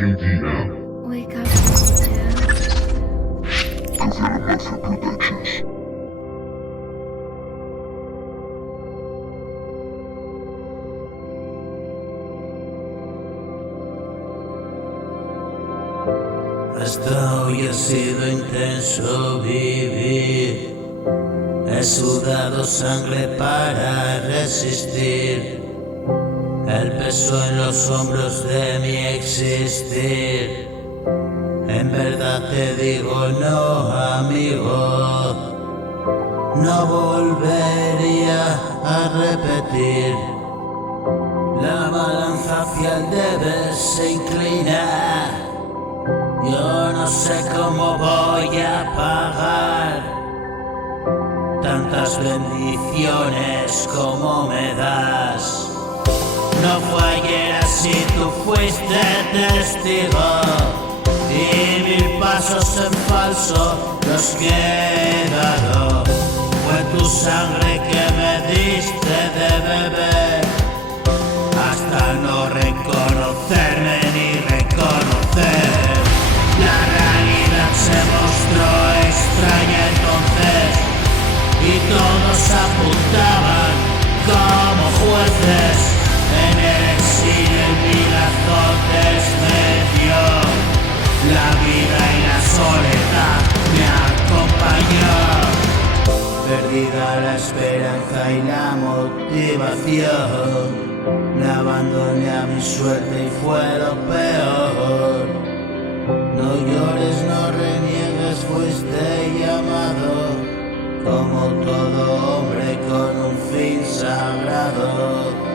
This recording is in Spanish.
KDM. Wake up, Olivia. Godzilla Mafia Productions. Hasta hoy ha sido intenso vivir. He sudado sangre para resistir el peso en los hombros de mi existir. En verdad te digo no, amigo, no volvería a repetir. La balanza hacia el deber se inclina. Yo no sé cómo voy a pagar tantas bendiciones como me das. No fue ayer así, tú fuiste testigo, y 1000 pasos en falso los que he dado. Fue tu sangre que me diste de beber, hasta no reconocerme ni reconocer. La realidad se mostró extraña entonces, y todos apuntaban como jueces. En el exilio y 1000 azotes me dio la vida, y la soledad me acompañó. Perdida la esperanza y la motivación, me abandoné a mi suerte y fue lo peor. No llores, no reniegues, fuiste llamado como todo hombre con un fin sagrado.